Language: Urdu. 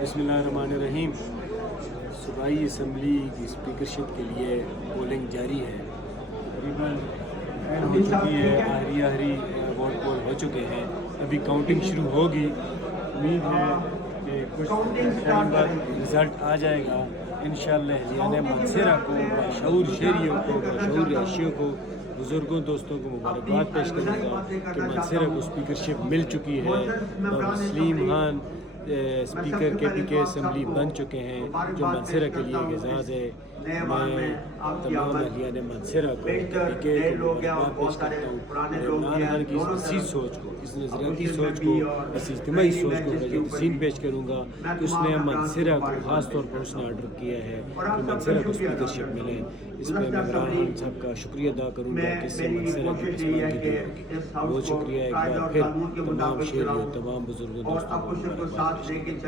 بسم اللہ الرحمن الرحیم۔ صوبائی اسمبلی کی اسپیکرشپ کے لیے پولنگ جاری ہے، تقریباً ہو چکی ہے، آخری ووٹ پول ہو چکے ہیں، ابھی کاؤنٹنگ شروع ہوگی۔ امید ہے کہ کچھ ٹائم بعد رزلٹ آ جائے گا انشاءاللہ۔ اہلیان مانسہرہ کو، باشعور شہریوں کو، باشعور رہائشیوں کو، بزرگوں دوستوں کو مبارکباد پیش کروں گا کہ مانسہرہ کو اسپیکرشپ مل چکی ہے اور سلیم خان اسپیکر کے پی کے اسمبلی بن چکے ہیں، جو مانسہرہ کے لیے ایک اعزاز ہے۔ میں تمام اہلیان مانسہرہ کو، کے پی کے کو مبارکباد پیش کرتا ہوں۔ عمران خان کی اسی سوچ کو، اس نظریاتی سوچ کو، اس اجتماعی سوچ کو تحسین پیش کروں گا کہ اس نے مانسہرہ کو خاص طور پر اس نے آرڈر کیا ہے کہ مانسہرہ کو اسپیکرشپ ملے۔ اس پہ میں عمران خان صاحب کا شکریہ ادا کروں گا کہ اس سے مانسہرہ کی پسماندگی دور ہوگی۔ بہت شکریہ ایک بار پھر تمام شہریوں، تمام بزرگوں دوستوں کو مبارکباد پیش کروں گا۔